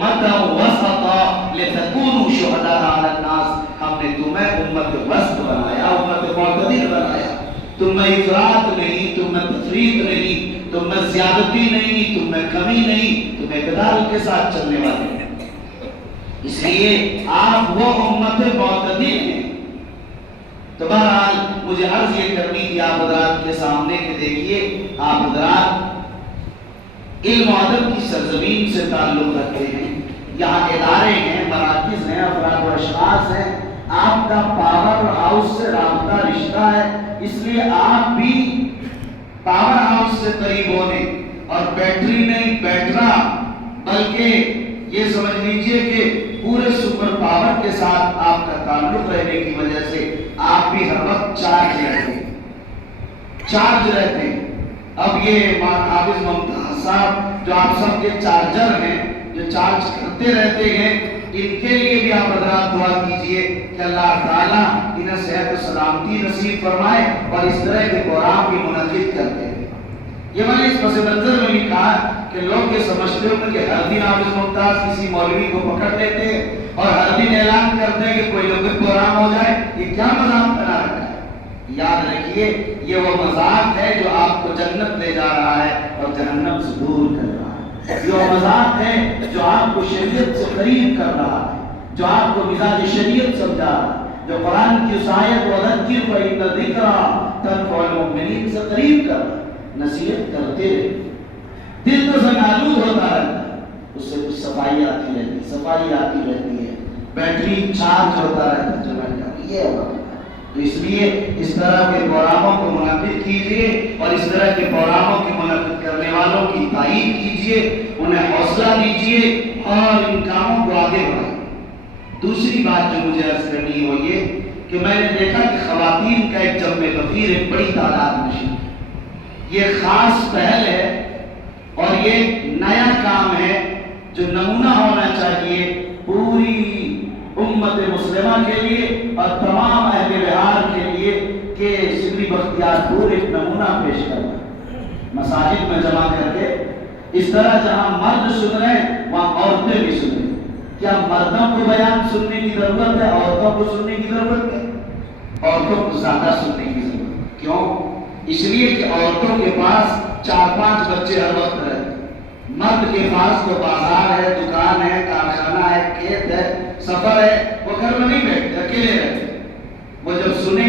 امتا وسطا لتکونوا شہداء علی الناس، ہم نے تمہیں امت وسط بنایا، امت معتدل بنایا، تم میں افراط نہیں، تم میں تفریط نہیں، تم میں زیادتی نہیں، تم میں کمی نہیں، تم اعتدال کے ساتھ چلنے والے ہیں۔ اس لیے آپ وہ امت معتدل ہیں۔ تو بہرحال مجھے عرض یہ کرنی تھی آپ حضرات کے سامنے کہ دیکھیے، آپ حضرات علم و ادب کی سرزمین سے تعلق رکھتے ہیں، یہاں ادارے ہیں، مراکز ہیں، افراد و اشخاص ہیں، آپ کا پاور ہاؤس سے رابطہ رشتہ ہے، اس لیے آپ بھی پاور ہاؤس سے قریب ہونے اور بیٹری نہیں بیٹرا بلکہ یہ سمجھ لیجئے کہ پورے سپر پاور کے ساتھ آپ کا تعلق رہنے کی وجہ سے آپ بھی ہر وقت چارج رہتے ہیں۔ اب یہ حافظ ممتاز صاحب جو آپ سب کے چارجر ہیں، جو چارج کرتے رہتے ہیں، ان کے لیے بھی آپ حضرات دعا کیجئے کہ اللہ تعالیٰ انہیں صحت و سلامتی نصیب فرمائے اور اس طرح کے پروگرام بھی منعقد کرتے ہیں۔ یہ میں نے اس پس منظر میں بھی کہا کہ لوگ یہ سمجھتے ہوں کہ ہر دن حافظ ممتاز کسی مولوی کو پکڑ لیتے ہیں اور ہر دن اعلان کرتے ہیں کہ کوئی لوگ پروگرام ہو جائے، یہ کیا مذاق بنا رکھا ہے؟ یاد رکھیے یہ وہ مذاق ہے جو آپ کو جنت لے جا رہا ہے اور جہنم سے دور کر رہا ہے۔ یہ وہ مذاق ہے جو آپ کو شریعت سے قریب کر رہا ہے، جو آپ کو مزاج شریعت سمجھا رہا ہے، جو قرآن کی اس آیت وَذَكِّرْ فَإِنَّ الذِّكْرَىٰ تَنفَعُ الْمُؤْمِنِينَ سے قریب کر رہا ہے۔ نصیحت کرتے رہے، دل تو زنالود ہوتا رہتا ہے، اس سے کچھ صفائی آتی رہتی ہے، بیٹری چارج ہوتا رہتا ہے، جو میں نے کہا یہ ہوگا۔ تو اس لیے اس طرح کے پروگراموں کو منعقد کیجئے اور اس طرح کے پروگراموں کے منعقد کرنے والوں کی تائید کیجئے، انہیں حوصلہ دیجئے اور ان کاموں کو آگے بڑھائیں۔ دوسری بات جو مجھے عرض کرنی ہے وہ یہ کہ میں نے دیکھا کہ خواتین کا ایک جمع غفیر ایک بڑی تعداد میں شامل ہے۔ یہ خاص پہل ہے اور یہ نیا کام ہے جو نمونہ ہونا چاہیے پوری امت مسلمہ کے لیے اور تمام اہل بہار کے لیے کہ سدری بختیار پور ایک نمونہ پیش کرنا، مساجد میں جمع کر کے اس طرح جہاں مرد سن رہے ہیں وہاں عورتیں بھی سن رہی ہیں۔ کیا مردوں کو بیان سننے کی ضرورت ہے، عورتوں کو سننے کی ضرورت ہے؟ عورتوں کو زیادہ سننے کی ضرورت ہے۔ کیوں؟ اس لیے کہ عورتوں کے پاس 4-5 بچے ہر وقت رہتے ہیں، مرد کے پاس تو بازار ہے، دکان ہے، کارخانہ ہے، کھیت ہے، سفر ہے، وہ گھر میں نہیں بیٹھتے، اکیلے رہتے۔ وہ جب سنیں